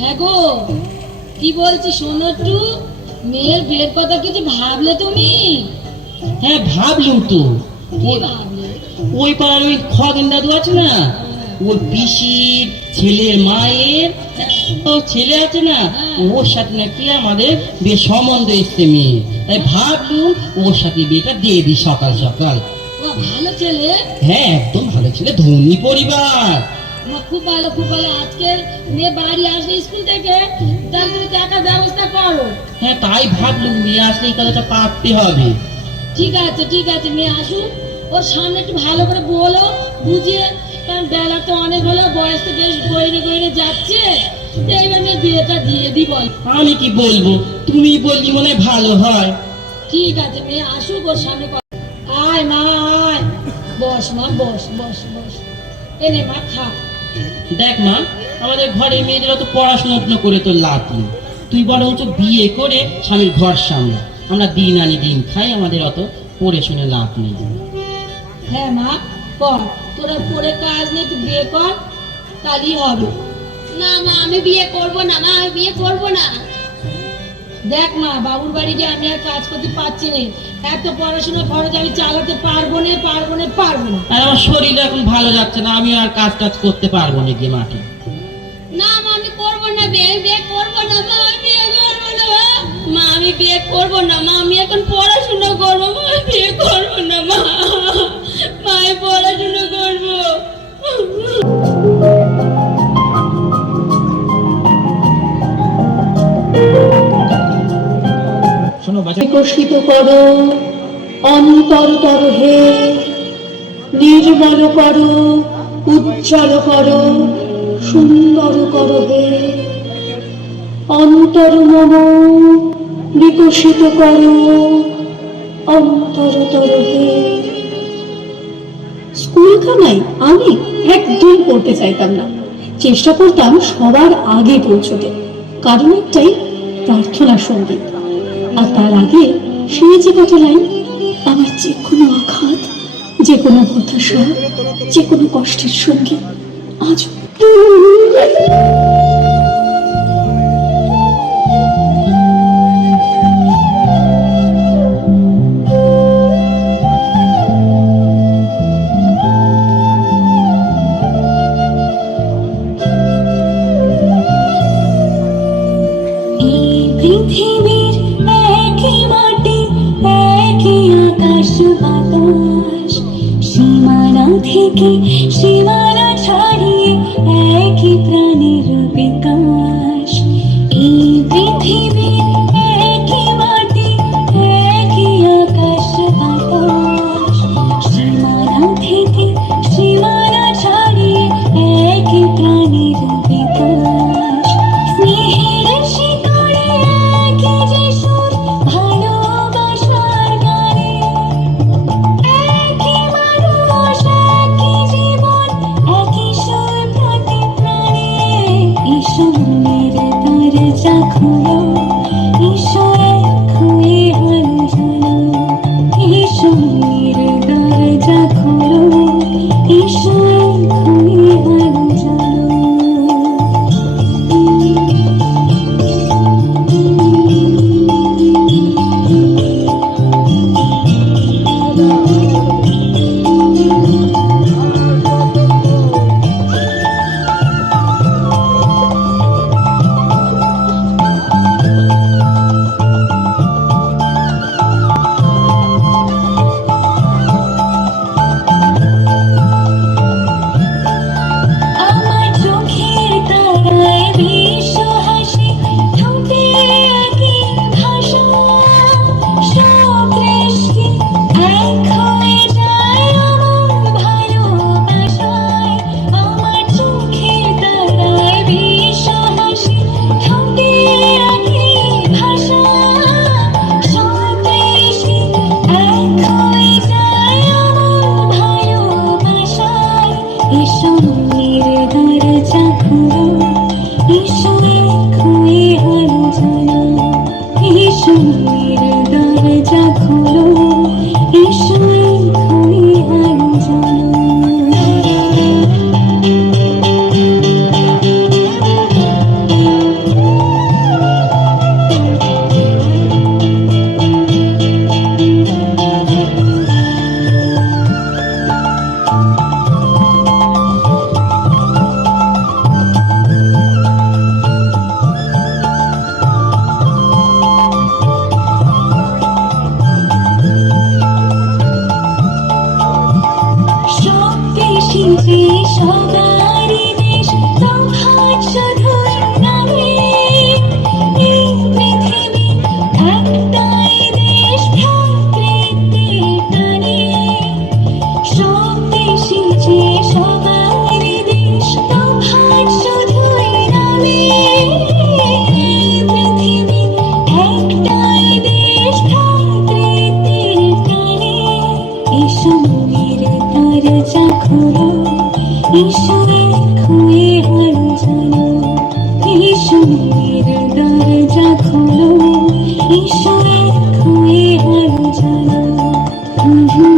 হ্যাঁ গো কি বলছি শোনো একটু? মেয়ের বিয়ের কথা কিছু ভাবলে তুমি? হ্যাঁ ভাবলুম তো। কি ওই- ভাবলে? ওই পাড়ার ওই খগেন দাদু আছে না? ওই পিসির ছেলের মায়ের ও ছেলে আছে না? ওর সাথে নাকি আমাদের বিয়ে সম্বন্ধ এসছে মেয়ে তাই ভাবলুম ওর সাথে বিয়েটা দিয়ে দিই সকাল সকাল। ও ভালো ছেলে? হ্যাঁ একদম ভালো ছেলে ধনী পরিবার। খুব ভালো খুব ভালো আজকের মেয়ে বাড়ি আসলে স্কুল থেকে। তাহলে তুমি টাকার ব্যবস্থা করো। হ্যাঁ তাই ভাবলুম মেয়ে আসলে এই কথাটা পারতে হবে। ঠিক আছে ঠিক আছে মেয়ে আসুক। ওর সামনে একটু ভালো করে বলো বুঝিয়ে। কারণ বেলা তো অনেক হলো বয়স তো বেশ গইরে গইরে যাচ্ছে। এইবার মেয়ে বিয়েটা দিয়ে দি বল। আমি কি বলব? তুমি বললি মনে ভালো হয়। ঠিক আছে মেয়ে আসুক ওর সামনে আয় মা আয়। বস মা বস বস বস। এনে মা খা। দেখ মা, আমাদের ঘরে মেয়েদের অত পড়াশোনা করে তো লাভ নেই। তুই বরঞ্চ বিয়ে করে স্বামীর ঘর সামলা। আমরা দিন আনি দিন খাই, আমাদের অত পড়ে শুনে লাভ নেই। হ্যাঁ মা, কর। তোরা পরে কাজ নেই তুই বিয়ে কর, তাহলেই হবে। না মা, আমি বিয়ে করব না, মা, আমি বিয়ে করব না। দেখ মা বাবুর বাড়ি গিয়ে আমি আর কাজ করতে পারছি না। এত পড়াশোনা খরচ আমি চালাতে পারব না পারব না পারব না। আর আমার শরীর এখন ভালো যাচ্ছে না আমি আর কাজ টাজ করতে পারব না গিয়ে মাঠে। না মা আমি করব না বিয়ে বিয়ে করব না মা আমি বিয়ে করব না মা। আমি বিয়ে করব না মা আমি এখন পড়াশোনা করব মা বিয়ে করব না মা। মা পড়াশোনা করব। বিকশিত করো অন্তরতর হে। নির্মল করো, উজ্জ্বল করো, সুন্দর করো হে। অন্তর মম, বিকশিত করো অন্তরতর হে। স্কুলখানায় আমি একদম পড়তে চাইতাম না। চেষ্টা করতাম সবার আগে পৌঁছতে। কারণ একটাই প্রার্থনা সংগীত। আর তার আগে সেই যে কত লাইন, আমার যে কোনো আঘাত, যে কোনো হতাশা, যে কোনো কষ্টের সঙ্গে আজ বাতাস সীমানা থেকে সীমানা 一緒に行く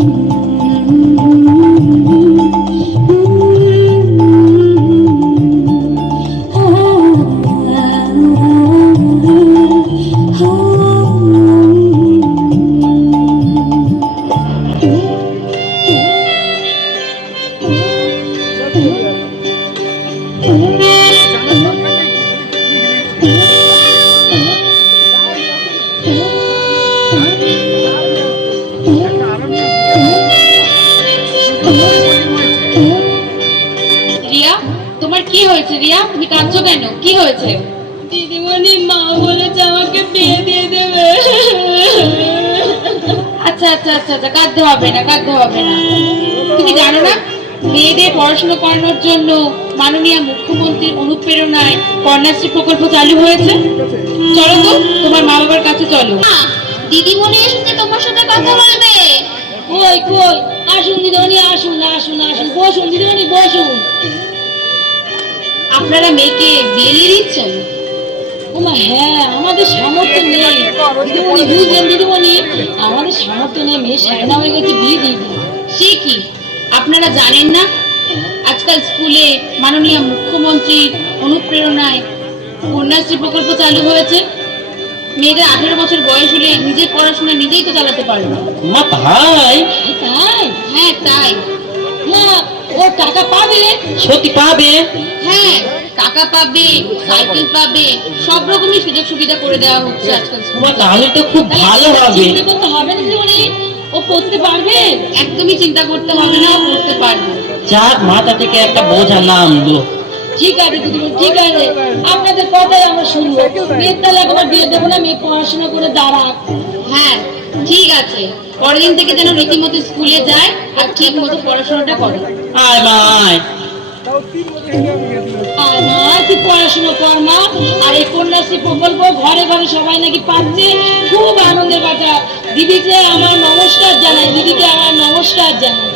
Ooh. হয়েছে দিদিমণি মা বলেছে আমাকে বিয়ে দিয়ে দেবে। আচ্ছা আচ্ছা আচ্ছা আচ্ছা কাঁদতে হবে না কাঁদতে হবে না। তুমি জানো না? মেয়েদের পড়াশোনা করানোর জন্য মাননীয় মুখ্যমন্ত্রীর অনুপ্রেরণায় কন্যাশ্রী প্রকল্প চালু হয়েছে। চলো তো তোমার মা বাবার কাছে চলো। দিদিমণি এসেছে তোমার সাথে কথা বলবে কই কই? আসুন দিদিমণি আসুন আসুন আসুন। বসুন দিদিমণি বসুন। আপনারা মেয়েকে বিয়ে দিয়ে দিচ্ছেন? ওমা হ্যাঁ আমাদের সামর্থ্য নেই। দিদিমণি বুঝলেন দিদিমণি? আমাদের সামর্থ্য নেই মেয়ে সায়না হয়ে গেছে বিয়ে দিয়ে সে কি? আপনারা জানেন না? আজকাল স্কুলে মাননীয় মুখ্যমন্ত্রীর অনুপ্রেরণায় কন্যাশ্রী প্রকল্প চালু হয়েছে। মেয়েদের আঠেরো বছর বয়স হলে নিজের পড়াশোনা নিজেই তো চালাতে পারবে মা ভাই তাই? হ্যাঁ তাই। মা ও টাকা পাবে? সত্যি পাবে? হ্যাঁ টাকা পাবে সাইকেল পাবে সব রকমই সুযোগ সুবিধা করে দেওয়া হচ্ছে আজকাল তাহলে তো খুব ভালো হবে। চিন্তা করতে হবে না দিদিমণি ও পড়তে পারবে? একদমই চিন্তা করতে হবে না ও করতে পারবে। যাক মাথা থেকে একটা বোঝা নামলো। ঠিক আছে দিদিমণি ঠিক আছে। আপনাদের কথাই আমরা শুনব। মেয়ের তাহলে একবার বিয়ে দেবো না মেয়ে পড়াশোনা করে দাঁড়াক। হ্যাঁ ঠিক আছে। পরের দিন থেকে যেন রীতিমতো স্কুলে যায় আর ঠিক মতো পড়াশোনাটা করে। আয় মা আয় মা তুই পড়াশোনা কর মা। আর এই কন্যাশ্রী প্রকল্প ঘরে ঘরে সবাই নাকি পাচ্ছে। খুব আনন্দের কথা। দিদিকে আমার নমস্কার জানাই দিদিকে আমার নমস্কার জানাই।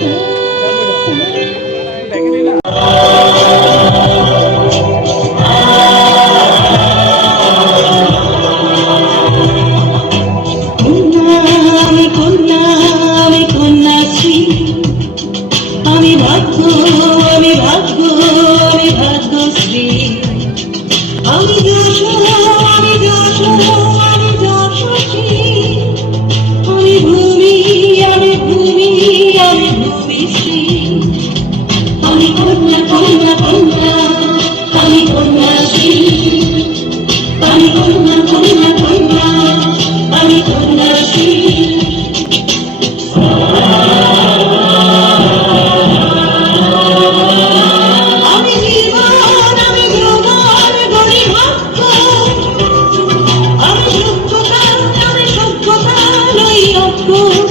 को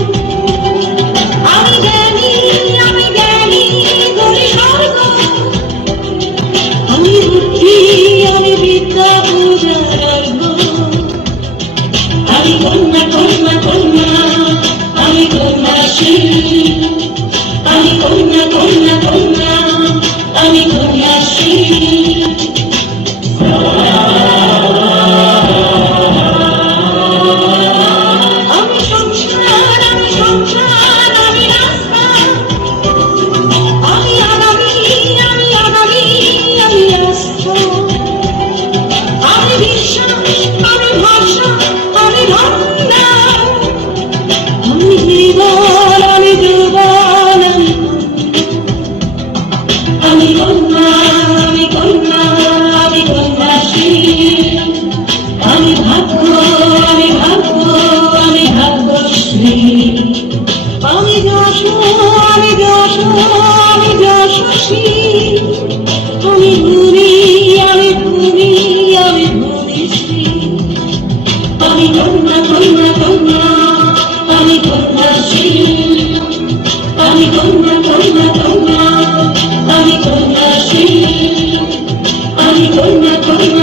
ちょい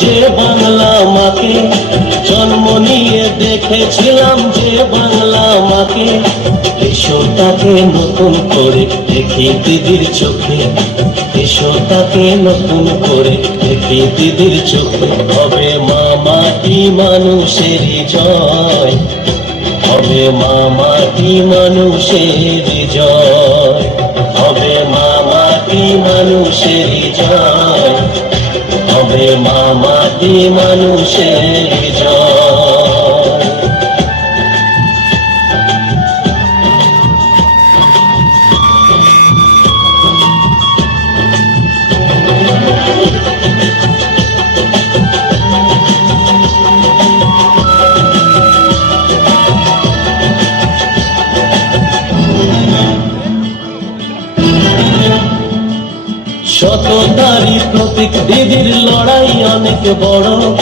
যে বাংলা মাকে জন্ম নিয়ে দেখেছিলাম যে বাংলা মাকে। এসো তাকে নতুন করে দেখি দিদির চোখে। এসো তাকে নতুন করে দেখি দিদির চোখে। হবে মামা কি মানুষেরই জয়? হবে মামা কি মানুষের জয়? হবে মামা কি মানুষের জয়? হবে মামা কি মানুষের দিদির লড়াই অনেক বড়।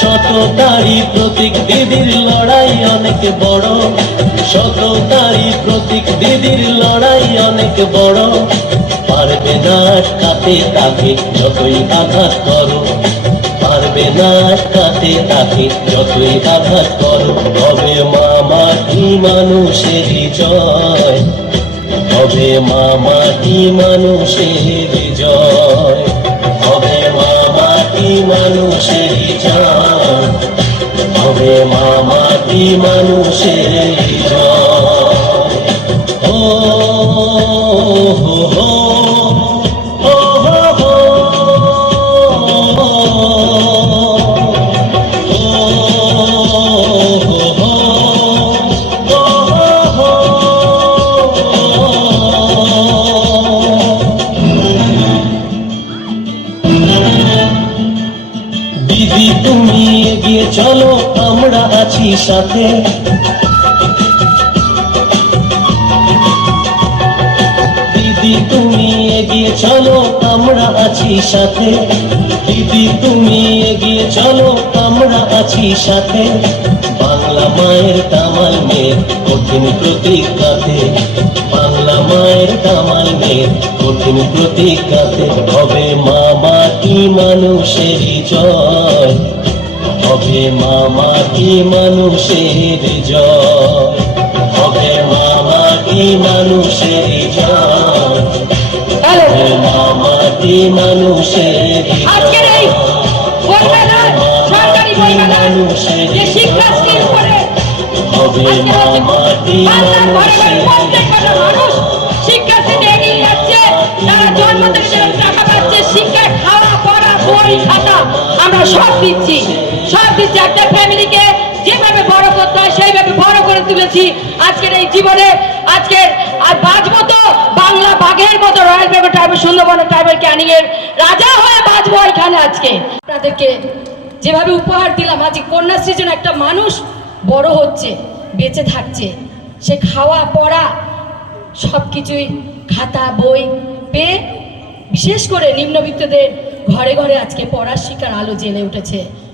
শততারি প্রতীক দিদির লড়াই অনেক বড়। শততারি প্রতীক দিদির লড়াই অনেক বড়। পারবে না আটকাতে তাকে, যতই আঘাত করো। পারবে না আটকাতে তাকে, যতই আঘাত করো। হবে মামা কি মানুষের জয়? হবে মা মাটি মানুষের জয় হবে মা মাটি মানুষের জয় হবে মা মাটি মানুষের জয় ও সাথে দিদি, তুমি এগিয়ে চলো, আমরা আছি সাথে। দিদি, তুমি এগিয়ে চলো, আমরা আছি সাথে। বাংলা মায়ের কামাল মেয়ে, কঠিন প্রতিজ্ঞাতে। বাংলা মায়ের কামাল মেয়ে, কঠিন প্রতিজ্ঞাতে। হবে মামা কি মানুষের জয়। হবে মামা কি মানুষের জয়? হবে মামা কি মানুষের জয়? মামা কি মানুষের আজকের এই সরকারি যে হবে মামা কি মানুষের মানুষ শিক্ষাশ্রীতে এগিয়ে যাচ্ছে। তারা জন্ম থেকে টাকা পাচ্ছে শিক্ষায় খাওয়া পড়া বই খাতা। আমরা সব দিচ্ছি। সব দিচ্ছি। একটা ফ্যামিলিকে যেভাবে বড় করতে হয়, সেইভাবে বড় করে তুলেছি আজকের এই জীবনে। আজকের আর বাঁচবো তো বাংলা বাঘের মতো রয়্যাল বেঙ্গল টাইপের সুন্দরবনের টাইপের ক্যানিং এর রাজা হয়ে বাঁচবো এখানে আজকে। আপনাদেরকে যেভাবে উপহার দিলাম, আজকে কন্যাশ্রীর জন্য একটা মানুষ বড় হচ্ছে, বেঁচে থাকছে। সে খাওয়া, পড়া সব কিছুই খাতা, বই পেয়ে বিশেষ করে নিম্নবিত্তদের ঘরে ঘরে আজকে পড়ার শিকার আলো জেলে উঠেছে।